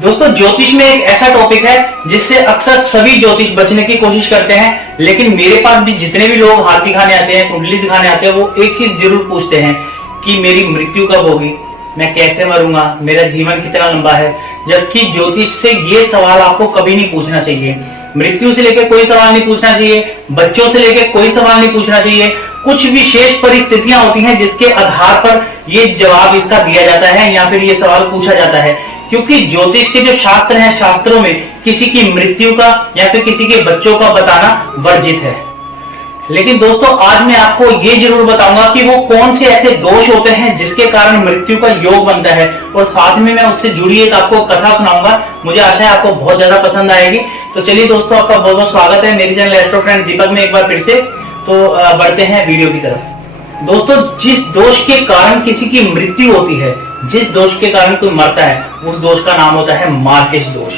दोस्तों, ज्योतिष में एक ऐसा टॉपिक है जिससे अक्सर सभी ज्योतिष बचने की कोशिश करते हैं, लेकिन मेरे पास भी जितने भी लोग हाथ दिखाने आते हैं, कुंडली दिखाने आते हैं, वो एक चीज जरूर पूछते हैं कि मेरी मृत्यु कब होगी, मैं कैसे मरूंगा, मेरा जीवन कितना लंबा है। जबकि ज्योतिष से ये सवाल आपको कभी नहीं पूछना चाहिए। मृत्यु से लेकर कोई सवाल नहीं पूछना चाहिए, बच्चों से लेकर कोई सवाल नहीं पूछना चाहिए। कुछ विशेष परिस्थितियां होती हैं जिसके आधार पर ये जवाब इसका दिया जाता है या फिर ये सवाल पूछा जाता है, क्योंकि ज्योतिष के जो शास्त्र हैं, शास्त्रों में किसी की मृत्यु का या फिर किसी के बच्चों का बताना वर्जित है। लेकिन दोस्तों, आज मैं आपको ये जरूर बताऊंगा कि वो कौन से ऐसे दोष होते हैं जिसके कारण मृत्यु का योग बनता है, और साथ में मैं उससे जुड़ी एक आपको कथा सुनाऊंगा। मुझे आशा है आपको बहुत ज्यादा पसंद आएगी। तो चलिए दोस्तों, आपका बहुत बहुत स्वागत है मेरे चैनल एस्ट्रो फ्रेंड दीपक में एक बार फिर से। तो बढ़ते हैं वीडियो की तरफ। दोस्तों, जिस दोष के कारण किसी की मृत्यु होती है, जिस दोष के कारण कोई मरता है, उस दोष का नाम होता है मार्केश दोष।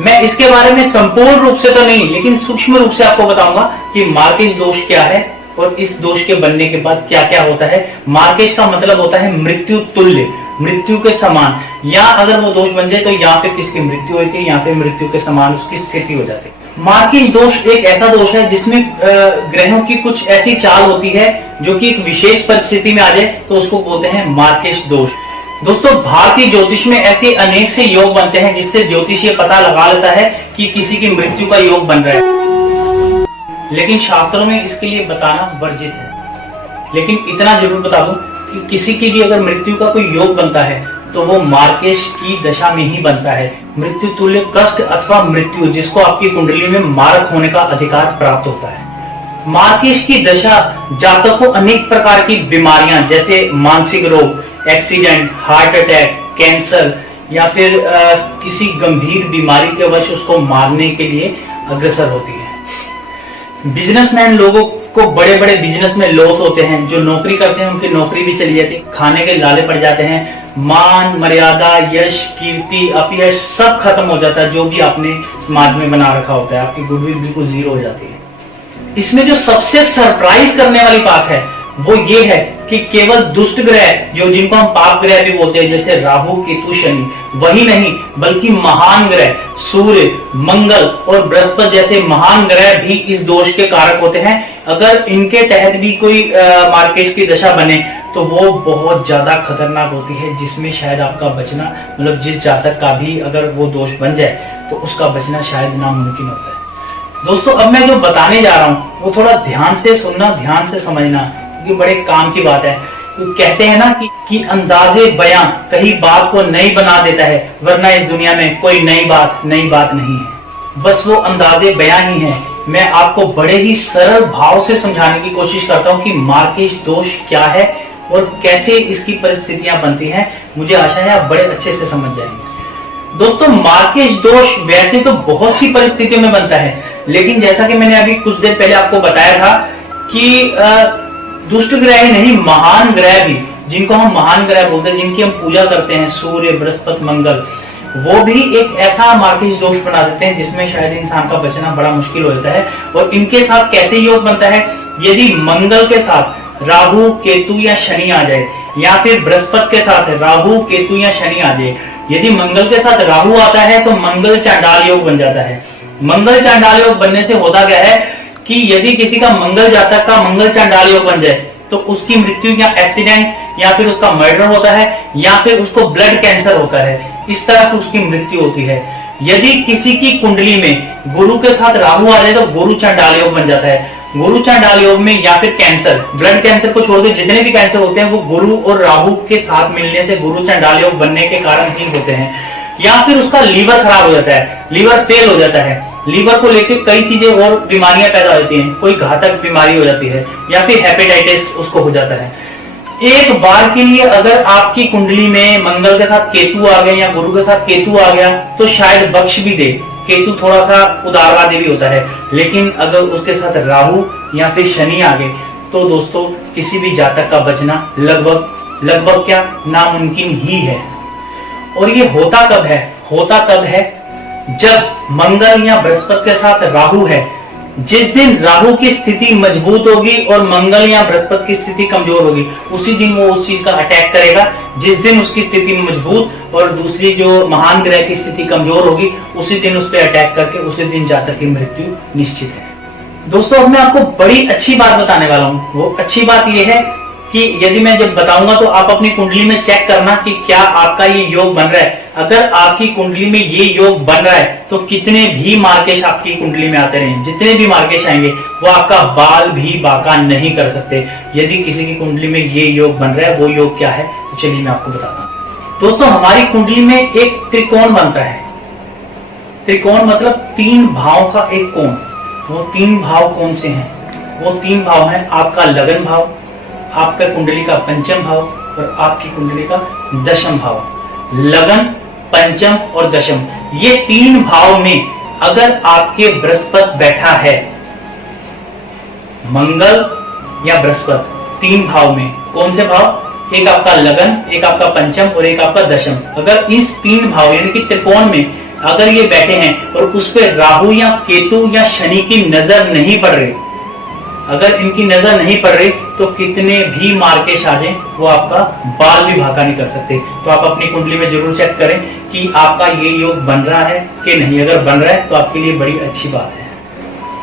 मैं इसके बारे में संपूर्ण रूप से तो नहीं, लेकिन सूक्ष्म रूप से आपको बताऊंगा कि मार्केश दोष क्या है और इस दोष के बनने के बाद क्या क्या होता है। मार्केश का मतलब होता है मृत्यु तुल्य, मृत्यु के समान, या अगर वो दोष बन जाए तो या फिर किसकी मृत्यु होती है या फिर मृत्यु के समान उसकी स्थिति हो जाती है। मार्केश दोष एक ऐसा दोष है जिसमें ग्रहों की कुछ ऐसी चाल होती है जो कि एक विशेष परिस्थिति में आ जाए तो उसको बोलते हैं मार्केश दोष। दोस्तों, भारतीय ज्योतिष में ऐसे अनेक से योग बनते हैं जिससे ज्योतिष ये पता लगा लेता है कि किसी की मृत्यु का योग बन रहा है, लेकिन शास्त्रों में इसके लिए बताना वर्जित है। लेकिन इतना जरूर बता दूं कि किसी की भी अगर मृत्यु का कोई योग बनता है तो वो मार्केश की दशा में ही बनता है। मृत्यु तुल्य कष्ट अथवा मृत्यु, जिसको आपकी कुंडली में मारक होने का अधिकार प्राप्त होता है। मार्केश की दशा जातक को अनेक प्रकार की बीमारियां जैसे मानसिक रोग, एक्सीडेंट, हार्ट अटैक, कैंसर या फिर किसी गंभीर बीमारी के वश उसको मारने के लिए अग्रसर होती है। बिजनेसमैन लोगों को बड़े बड़े बिजनेस में लॉस होते हैं, जो नौकरी करते हैं उनकी नौकरी भी चली जाती है, खाने के लाले पड़ जाते हैं, मान मर्यादा, यश, कीर्ति, अपयश सब खत्म हो जाता है। जो भी आपने समाज में बना रखा होता है, आपकी गुडविल बिल्कुल जीरो हो जाती है। इसमें जो सबसे सरप्राइज करने वाली बात है वो ये है कि केवल दुष्ट ग्रह, जो जिनको हम पाप ग्रह भी बोलते हैं, जैसे राहु, केतु, शनि, वही नहीं बल्कि महान ग्रह सूर्य, मंगल और बृहस्पति जैसे महान ग्रह भी इस दोष के कारक होते हैं। अगर इनके तहत भी कोई मार्केश की दशा बने तो वो बहुत ज्यादा खतरनाक होती है, जिसमें शायद आपका बचना, मतलब जिस जातक का भी अगर वो दोष बन जाए तो उसका बचना शायद नामुमकिन होता है। दोस्तों, अब मैं जो बताने जा रहा हूँ वो थोड़ा ध्यान से सुनना, ध्यान से समझना, ये बड़े काम की बात है। तो कहते हैं ना कि अंदाजे बयां कहीं बात को नई बना देता है, वरना इस दुनिया में कोई नई बात नहीं है। बस वो अंदाजे बयां ही है। मैं आपको बड़े ही सरल भाव से समझाने की कोशिश करता हूं कि मार्केश दोष क्या है और कैसे इसकी परिस्थितियां बनती हैं। मुझे आशा है आप बड़े अच्छे से समझ जाएंगे। दोस्तों, मार्केश दोष वैसे तो बहुत सी परिस्थितियों में बनता है, लेकिन जैसा कि मैंने अभी कुछ देर पहले आपको बताया था कि दुष्ट ग्रह ही नहीं, महान ग्रह भी, जिनको हम महान ग्रह बोलते हैं, जिनकी हम पूजा करते हैं, सूर्य, बृहस्पति, मंगल, वो भी एक ऐसा मार्केश दोष बना देते हैं जिसमें शायद इंसान का बचना बड़ा मुश्किल होता है। और इनके साथ कैसे योग बनता है? यदि मंगल के साथ राहु, केतु या शनि आ जाए, या फिर बृहस्पति के साथ राहु, केतु या शनि आ जाए। यदि मंगल के साथ राहु आता है तो मंगल चांडाल योग बन जाता है। मंगल चांडाल योग बनने से होता क्या है कि यदि किसी का मंगल जातक का मंगल चांडाल योग बन जाए तो उसकी मृत्यु या एक्सीडेंट या फिर उसका मर्डर होता है, या फिर उसको ब्लड कैंसर होता है। इस तरह से उसकी मृत्यु होती है। यदि किसी की कुंडली में गुरु के साथ राहु आ जाए तो गुरु चांडाल योग बन जाता है। गुरु चांडाल योग में या फिर कैंसर, ब्लड कैंसर को छोड़कर जितने भी कैंसर होते हैं वो गुरु और राहु के साथ मिलने से गुरु चांडाल योग बनने के कारण ही होते हैं। या फिर उसका लीवर खराब हो जाता है, लीवर फेल हो जाता है, लीवर को लेकर कई चीजें और बीमारियां पैदा होती हैं, कोई घातक बीमारी हो जाती है, या फिर हेपेटाइटिस उसको हो जाता है। एक बार के लिए अगर आपकी कुंडली में मंगल के साथ केतु आ गया या गुरु के साथ केतु आ गया तो शायद बख्श भी दे। केतु थोड़ा सा उदारवादी भी होता है, लेकिन अगर उसके साथ राहु या फिर शनि आ गए तो दोस्तों किसी भी जातक का बचना लगभग क्या नामुमकिन ही है। और ये होता कब है? होता तब है जब मंगल या बृहस्पति के साथ राहु है जिस दिन राहु की स्थिति मजबूत होगी और मंगल या बृहस्पति की स्थिति कमजोर होगी, उसी दिन वो उस चीज का अटैक करेगा। जिस दिन उसकी स्थिति मजबूत और दूसरी जो महान ग्रह की स्थिति कमजोर होगी, उसी दिन उस पर अटैक करके उसी दिन जातक की मृत्यु निश्चित है। दोस्तों, अब मैं आपको बड़ी अच्छी बात बताने वाला हूं। वो अच्छी बात यह है कि यदि मैं जब बताऊंगा तो आप अपनी कुंडली में चेक करना कि क्या आपका ये योग बन रहा है। अगर आपकी कुंडली में ये योग बन रहा है तो कितने भी मार्केश आपकी कुंडली में आते रहे, जितने भी मार्केश आएंगे वो आपका बाल भी बाका नहीं कर सकते। यदि किसी की कुंडली में ये योग बन रहा है, वो योग क्या है तो चलिए मैं आपको बताता हूं। दोस्तों, हमारी कुंडली में एक त्रिकोण बनता है। त्रिकोण मतलब 3 भाव का एक कोण। वो 3 भाव कौन से हैं? वो 3 भाव हैं आपका लगन भाव, आपका कुंडली का पंचम भाव और आपकी कुंडली का दशम भाव। लगन, पंचम और दशम, ये 3 भाव में अगर आपके बृहस्पति बैठा है, मंगल या बृहस्पति 3 भाव में, कौन से भाव? एक आपका लगन, एक आपका पंचम और एक आपका दशम। अगर इस 3 भाव यानी कि त्रिकोण में अगर ये बैठे हैं और उस पर राहु या केतु या शनि की नजर नहीं पड़ रही, अगर इनकी नजर नहीं पड़ रही तो कितने भी मार्केश आ जाए वो आपका बाल भी भागा नहीं कर सकते। तो आप अपनी कुंडली में जरूर चेक करें कि आपका ये योग बन रहा है कि नहीं। अगर बन रहा है तो आपके लिए बड़ी अच्छी बात है।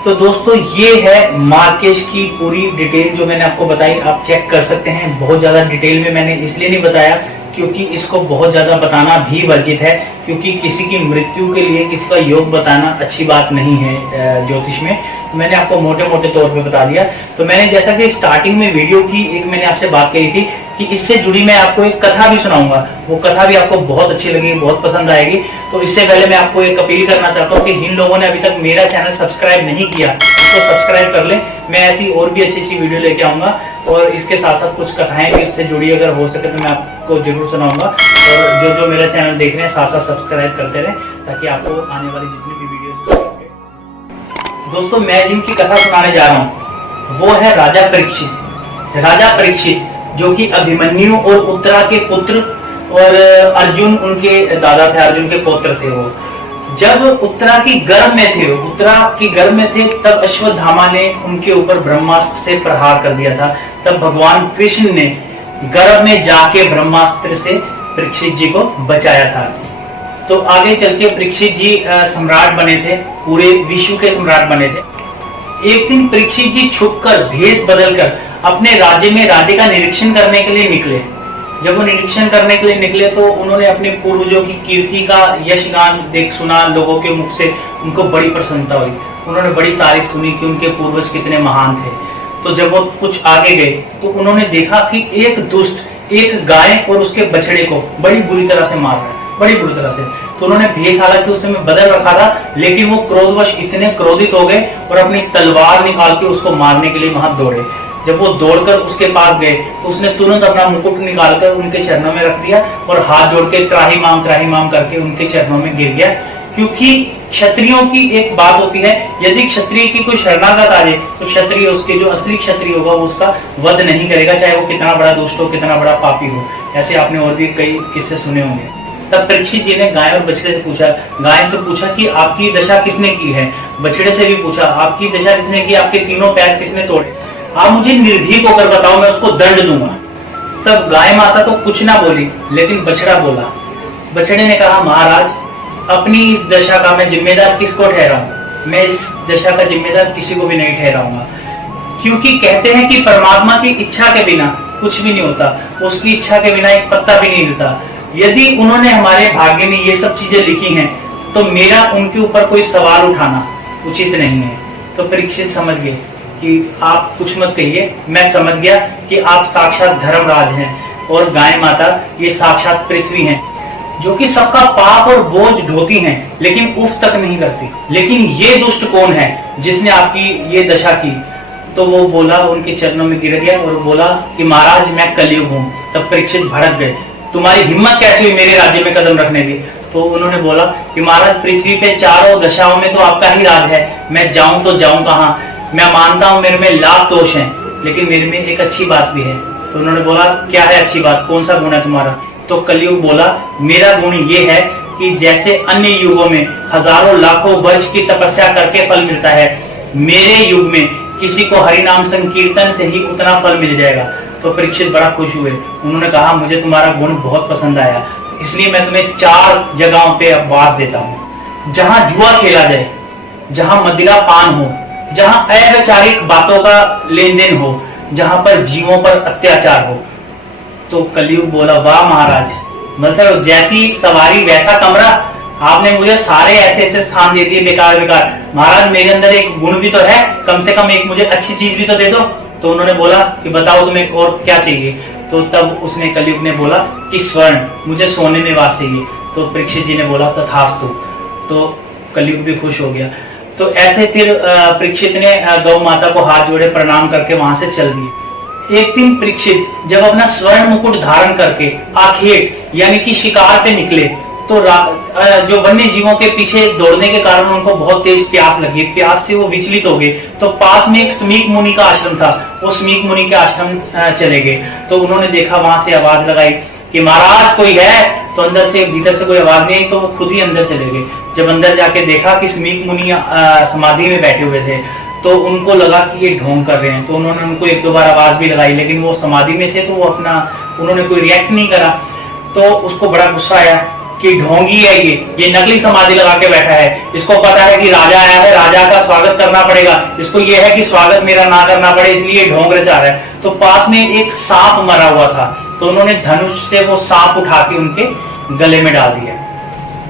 तो दोस्तों, ये है मार्केश की पूरी डिटेल जो मैंने आपको बताई, आप चेक कर सकते हैं। बहुत ज्यादा डिटेल में मैंने इसलिए नहीं बताया क्योंकि इसको बहुत ज्यादा बताना भी वर्जित है, क्योंकि किसी की मृत्यु के लिए किसी का योग बताना अच्छी बात नहीं है ज्योतिष में। मैंने आपको मोटे मोटे तौर पे बता दिया। तो मैंने जैसा कि स्टार्टिंग में वीडियो की एक मैंने आपसे बात कही थी कि इससे जुड़ी मैं आपको एक कथा भी सुनाऊंगा। वो कथा भी आपको बहुत अच्छी लगेगी, बहुत पसंद आएगी। तो इससे पहले मैं आपको एक अपील करना चाहता हूँ कि जिन लोगों ने अभी तक मेरा चैनल सब्सक्राइब नहीं किया तो सब्सक्राइब कर ले। मैं ऐसी और भी अच्छी अच्छी वीडियो लेके आऊंगा और इसके साथ साथ कुछ कथाएं भी उससे जुड़ी अगर हो सके तो मैं आपको जरूर सुनाऊंगा। और जो मेरा चैनल देख रहे हैं साथ साथ सब्सक्राइब करते रहें ताकि आपको आने वाली जितनी भी वीडियो। दोस्तों, मैं जिनकी कथा सुनाने जा रहा हूँ वो है राजा परीक्षित। राजा परीक्षित जो कि अभिमन्यु और उत्तरा के पुत्र और अर्जुन उनके दादा थे, अर्जुन के पुत्र थे। वो जब उत्तरा की गर्भ में थे तब अश्वत्थामा ने उनके ऊपर ब्रह्मास्त्र से प्रहार कर दिया था। तब भगवान कृष्ण ने गर्भ में जाके ब्रह्मास्त्र से परीक्षित जी को बचाया था। तो आगे चल के परीक्षित जी सम्राट बने थे, पूरे विश्व के सम्राट बने थे। एक दिन परीक्षित जी छुपकर भेष बदलकर अपने राज्य में राज्य का निरीक्षण करने के लिए निकले। जब वो निरीक्षण करने के लिए निकले तो उन्होंने अपने पूर्वजों की कीर्ति का यशगान देख सुना लोगों के मुख से। उनको बड़ी प्रसन्नता हुई, उन्होंने बड़ी तारीफ सुनी कि उनके पूर्वज कितने महान थे। तो जब वो कुछ आगे गए तो उन्होंने देखा कि एक दुष्ट एक गाय और उसके बछड़े को बड़ी बुरी तरह से मार रहा है, बड़ी बुरी तरह से। तो उन्होंने भेष हालांकि उस समय बदल रखा था, लेकिन वो क्रोधवश इतने क्रोधित हो गए और अपनी तलवार निकाल के उसको मारने के लिए वहां दौड़े। जब वो दौड़कर उसके पास गए तो उसने तुरंत अपना मुकुट निकालकर उनके चरणों में रख दिया और हाथ जोड़ के त्राही माम करके उनके चरणों में गिर गया। क्योंकि क्षत्रियों की एक बात होती है, यदि क्षत्रिय की कोई शरणागत आ जाए तो क्षत्रिय उसके जो असली क्षत्रिय होगा वो उसका वध नहीं करेगा, चाहे वो कितना बड़ा दुष्ट हो, कितना बड़ा पापी हो। ऐसे आपने और भी कई किस्से सुने होंगे। तब परीक्षित जी ने गाय और बछड़े से पूछा, गाय से पूछा कि आपकी दशा किसने की है। बछड़े से भी पूछा आपकी दशा किसने की, आपके तीनों पैर किसने तोड़े, आप मुझे निर्भीक होकर बताओ, मैं उसको दंड दूंगा। तब गाय माता तो कुछ ना बोली, लेकिन बछड़ा बोला। बछड़े ने कहा, महाराज अपनी इस दशा का मैं जिम्मेदार किसको ठहराऊं? मैं इस दशा का जिम्मेदार किसी को भी नहीं ठहराऊंगा। क्योंकि कहते हैं कि परमात्मा की इच्छा के बिना कुछ भी नहीं होता, उसकी इच्छा के बिना एक पत्ता भी नहीं हिलता। यदि उन्होंने हमारे भाग्य में ये सब चीजें लिखी हैं तो मेरा उनके ऊपर कोई सवाल उठाना उचित नहीं है। तो परीक्षित समझ गए कि आप कुछ मत कहिए, मैं समझ गया कि आप साक्षात धर्मराज हैं और गाय माता ये साक्षात पृथ्वी हैं जो कि सबका पाप और बोझ ढोती हैं लेकिन उफ तक नहीं करती। लेकिन ये दुष्ट कौन है जिसने आपकी ये दशा की? तो वो बोला, उनके चरणों में गिर गया और बोला कि महाराज मैं कलयुग हूं। तब परीक्षित भड़क गए, तुम्हारी हिम्मत कैसे हुई मेरे राज्य में कदम रखने की? तो उन्होंने बोला कि महाराज पृथ्वी पे चारों दशाओं में तो आपका ही राज है, मैं जाऊं तो जाऊं कहां? मैं मानता हूं मेरे में लाख दोष हैं, लेकिन मेरे में एक अच्छी बात भी है। तो उन्होंने बोला, क्या है अच्छी बात, कौन सा गुण है तुम्हारा? तो कलयुग बोला, मेरा गुण ये है कि जैसे अन्य युगों में हजारों लाखों वर्ष की तपस्या करके फल मिलता है, मेरे युग में किसी को हरि नाम संकीर्तन से ही उतना फल मिल जाएगा। तो परीक्षित बड़ा खुश हुए। उन्होंने कहा मुझे तुम्हारा गुण बहुत पसंद आया, इसलिए मैं तुम्हें 4 जगहों पे वास देता हूँ, जहां जुआ खेला जाए, जहां मदिरा पान हो, जहां अवैचारिक बातों का लेन देन हो, जहां पर जीवों पर अत्याचार हो। तो कलयुग बोला वाह महाराज, मतलब जैसी सवारी वैसा कमरा, आपने मुझे सारे ऐसे ऐसे स्थान दे दिए बेकार बेकार। महाराज मेरे अंदर एक गुण भी तो है, कम से कम एक मुझे अच्छी चीज भी तो दे दो। तो उन्होंने बोला कि बताओ तुम्हें और क्या चाहिए। तो तब उसने कलयुग ने बोला कि स्वर्ण, मुझे सोने में वास चाहिए। तो परीक्षित जी ने बोला तथास्तु। तो कलयुग भी खुश हो गया। तो ऐसे फिर परीक्षित ने गौ माता को हाथ जोड़े प्रणाम करके वहां से चल दिए। एक दिन परीक्षित जब अपना स्वर्ण मुकुट धारण करके आखेट यानी कि शिकार पे निकले, तो जो वन्य जीवों के पीछे दौड़ने के कारण उनको बहुत तेज प्यास लगी। प्यास से वो विचलित हो गए। तो पास में एक स्मीक मुनि का आश्रम था, वो स्मीक मुनि के आश्रम चले गए। तो उन्होंने देखा, वहां से आवाज लगाई कि महाराज कोई है। तो अंदर से भीतर से कोई आवाज नहीं आई, तो वो खुद ही अंदर चले गए। जब अंदर जाके देखा कि स्मीक मुनि समाधि में बैठे हुए थे, तो उनको लगा कि ये ढोंग कर रहे हैं। तो उन्होंने उनको 1-2 बार आवाज भी लगाई, लेकिन वो समाधि में थे, तो वो उन्होंने कोई रिएक्ट नहीं करा। तो उसको बड़ा गुस्सा आया कि ढोंगी है ये नकली समाधि लगा के बैठा है। इसको पता है कि राजा आया है, राजा का स्वागत करना पड़ेगा, इसको ये है कि स्वागत मेरा ना करना पड़े, इसलिए ढोंग रचा रहा है। तो पास में एक सांप मरा हुआ था, तो उन्होंने धनुष से वो सांप उठा के उनके गले में डाल दिया।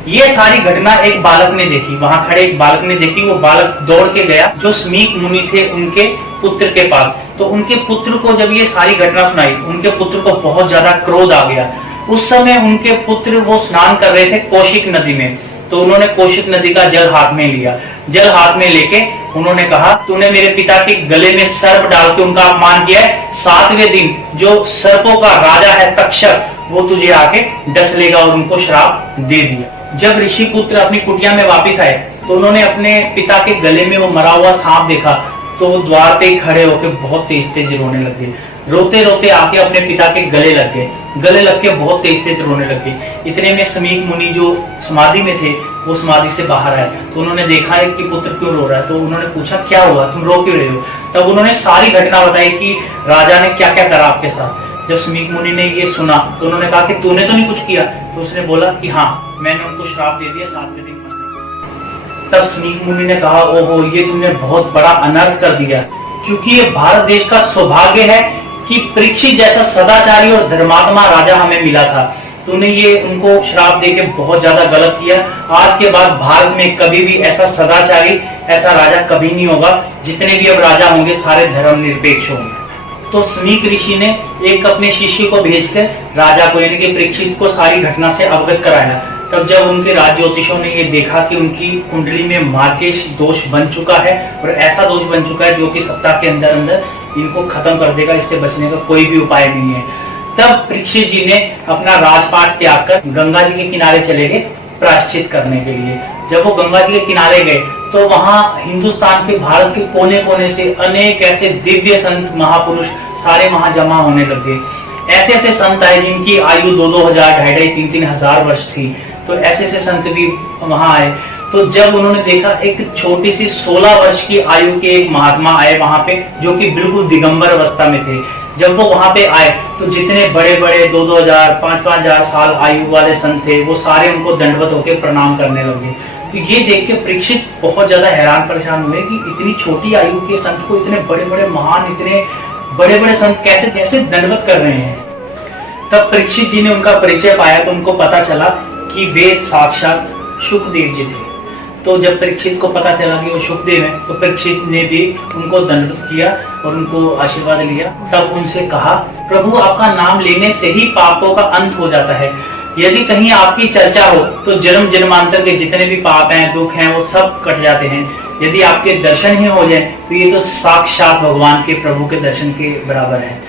ये सारी घटना एक बालक ने देखी, वहां खड़े एक बालक ने देखी। वो बालक दौड़ के गया जो स्मीक मुनि थे उनके पुत्र के पास। तो उनके पुत्र को जब ये सारी घटना सुनाई, उनके पुत्र को बहुत ज्यादा क्रोध आ गया। उस समय उनके पुत्र वो स्नान कर रहे थे कौशिक नदी में। तो उन्होंने कौशिक नदी का जल हाथ में लिया। जल हाथ में लेके उन्होंने कहा तूने मेरे पिता के गले में सर्प डाल के उनका अपमान किया है, 7वें दिन जो सर्पों का राजा है तक्षक, वो तुझे आके डस लेगा, और उनको श्राप दे दिया। जब ऋषि पुत्र अपनी कुटिया में वापिस आए, तो उन्होंने अपने पिता के गले में वो मरा हुआ सांप देखा। तो वो द्वार पे खड़े होकर बहुत तेज तेज रोने लगे। रोते रोते आके अपने पिता के गले लग गए। गले लग के बहुत तेज तेज रोने लगे। इतने में स्मीक मुनि जो समाधि में थे, वो समाधि से बाहर आए। तो उन्होंने देखा है कि पुत्र क्यों रो रहा है। तो उन्होंने पूछा क्या हुआ, तुम रो क्यों रहे हो। तब उन्होंने सारी घटना बताई कि राजा ने क्या क्या करा आपके साथ। जब स्मीक मुनि ने ये सुना, तो उन्होंने कहा कि तूने तो नहीं कुछ किया। तो उसने बोला कि हाँ, मैंने उनको श्राप दे दिया 7वें दिन मरने। तब स्मीक मुनि ने कहा ओहो, ये तुमने बहुत बड़ा अनर्थ कर दिया, क्योंकि ये भारत देश का सौभाग्य है कि परीक्षित जैसा सदाचारी और धर्मात्मा राजा हमें मिला था। तूने ये उनको श्राप देके बहुत ज्यादा गलत किया। आज के बाद भारत में कभी भी ऐसा सदाचारी, ऐसा राजा कभी नहीं होगा। जितने भी अब राजा होंगे सारे धर्मनिरपेक्ष होंगे। तो स्मीक ऋषि ने एक अपने शिष्य को भेजकर राजा को यानी कि परीक्षित को सारी घटना से अवगत कराया। तब जब उनके राज ज्योतिषों ने ये देखा कि उनकी कुंडली में मार्केश दोष बन चुका है, और ऐसा दोष बन चुका है जो कि सप्ताह के अंदर अंदर इनको खत्म कर देगा, इससे बचने का कोई भी उपाय नहीं है। तब परीक्षित जी ने अपना राजपाट त्याग कर गंगा जी के किनारे चले गए प्रायश्चित करने के लिए। जब वो गंगा जी के किनारे गए, तो वहां हिंदुस्तान के, भारत के कोने कोने से अनेक ऐसे दिव्य संत महापुरुष सारे वहां जमा होने लग गए। ऐसे ऐसे संत आए जिनकी आयु 2-2 हजार, 2,500, 3-3 हजार वर्ष थी। तो ऐसे ऐसे संत भी वहां आए। तो जब उन्होंने देखा एक छोटी सी 16 वर्ष की आयु के एक महात्मा आए वहां पे, जो कि बिल्कुल दिगंबर अवस्था में थे। जब वो वहां पे आए, तो जितने बड़े बड़े 2-2 हजार, 5-5 हजार साल आयु वाले संत थे, वो सारे उनको दंडवत होकर प्रणाम करने लगे। तो ये देख के परीक्षित बहुत ज्यादा हैरान परेशान हुए कि इतनी छोटी आयु के संत को इतने बड़े बड़े महान, इतने बड़े बड़े संत कैसे कैसे दंडवत कर रहे हैं। तब परीक्षित जी ने उनका परिचय पाया, तो उनको पता चला कि वे साक्षात सुखदेव जी थे। तो जब परीक्षित को पता चला कि वो सुखदेव हैं, तो परीक्षित ने भी उनको दंडवत किया और उनको आशीर्वाद लिया। तब उनसे कहा, प्रभु आपका नाम लेने से ही पापों का अंत हो जाता है। यदि कहीं आपकी चर्चा हो तो जन्म जन्मांतर के जितने भी पाप हैं, दुख हैं, वो सब कट जाते हैं। यदि आपके दर्शन ही हो जाए तो ये तो साक्षात भगवान के, प्रभु के दर्शन के बराबर है।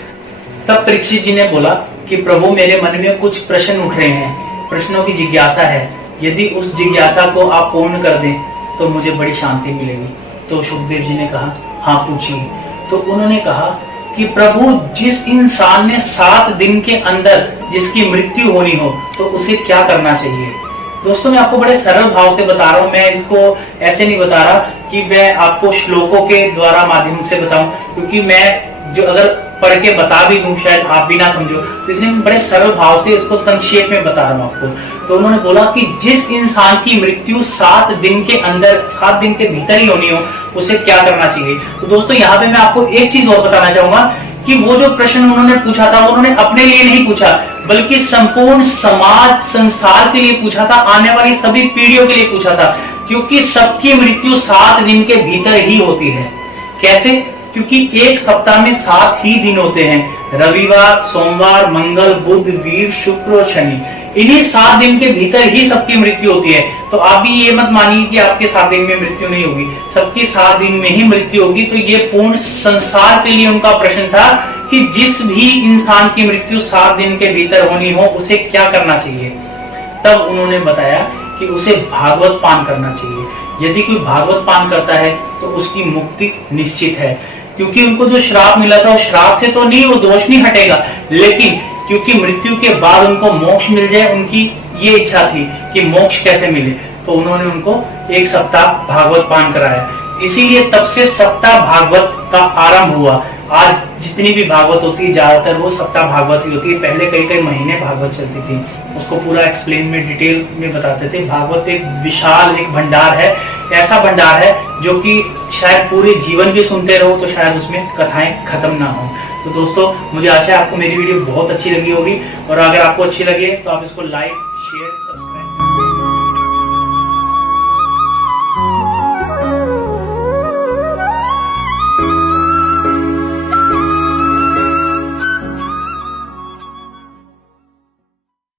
तब परीक्षित जी ने बोला कि प्रभु मेरे मन में कुछ प्रश्न उठ रहे हैं, प्रश्नों की जिज्ञासा है। यदि उस जिज्ञासा को आप पूर्ण कर दें तो मुझे बड़ी शांति मिलेगी। तो सुखदेव जी ने कहा हाँ पूछिए। तो उन्होंने कहा कि प्रभु, जिस इंसान ने 7 दिन के अंदर जिसकी मृत्यु होनी हो, तो उसे क्या करना चाहिए। दोस्तों मैं आपको बड़े सरल भाव से बता रहा हूँ, मैं इसको ऐसे नहीं बता रहा कि मैं आपको श्लोकों के द्वारा माध्यम से बताऊं, क्योंकि मैं जो अगर पढ़ के बता भी दूं शायद आप भी ना समझो, तो इसलिए मैं बड़े सरल भाव से इसको संक्षेप में बता रहा हूँ आपको। तो उन्होंने बोला कि जिस इंसान की मृत्यु 7 दिन के अंदर, 7 दिन के भीतर ही होनी हो, उसे क्या करना चाहिए। तो दोस्तों यहाँ पे मैं आपको एक चीज और बताना चाहूंगा कि वो जो प्रश्न उन्होंने पूछा था, वो उन्होंने अपने लिए नहीं पूछा, बल्कि संपूर्ण समाज संसार के लिए पूछा था, आने वाली सभी पीढ़ियों के लिए पूछा था, क्योंकि सबकी मृत्यु 7 दिन के भीतर ही होती है। कैसे? क्योंकि एक सप्ताह में 7 ही दिन होते हैं, रविवार, सोमवार, मंगल, बुध, वीर, शुक्र और शनि। इन्हीं 7 दिन के भीतर ही सबकी मृत्यु होती है। तो आप भी ये मत मानिए कि आपके 7 दिन में मृत्यु नहीं होगी, सबकी 7 दिन में ही मृत्यु होगी। तो ये पूर्ण संसार के लिए उनका प्रश्न था कि जिस भी इंसान की मृत्यु 7 दिन के भीतर होनी हो, उसे क्या करना चाहिए। तब उन्होंने बताया कि उसे भागवत पान करना चाहिए। यदि कोई भागवत पान करता है तो उसकी मुक्ति निश्चित है, क्योंकि उनको जो श्राप मिला था, वो श्राप से तो नहीं, वो दोष नहीं हटेगा, लेकिन क्योंकि मृत्यु के बाद उनको मोक्ष मिल जाए, उनकी ये इच्छा थी कि मोक्ष कैसे मिले, तो उन्होंने उनको 1 सप्ताह भागवत पान कराया। इसीलिए तब से सप्ताह भागवत का आरंभ हुआ। आज जितनी भी भागवत होती है, ज्यादातर वो सप्ताह भागवत ही होती है। पहले कई महीने भागवत चलती थी, उसको पूरा एक्सप्लेन में, डिटेल में बताते थे। भागवत एक विशाल एक भंडार है, ऐसा भंडार है जो कि शायद पूरे जीवन भी सुनते रहो तो शायद उसमें कथाएं खत्म ना हो। तो दोस्तों मुझे आशा है आपको मेरी वीडियो बहुत अच्छी लगी होगी, और अगर आपको अच्छी लगी है तो आप इसको लाइक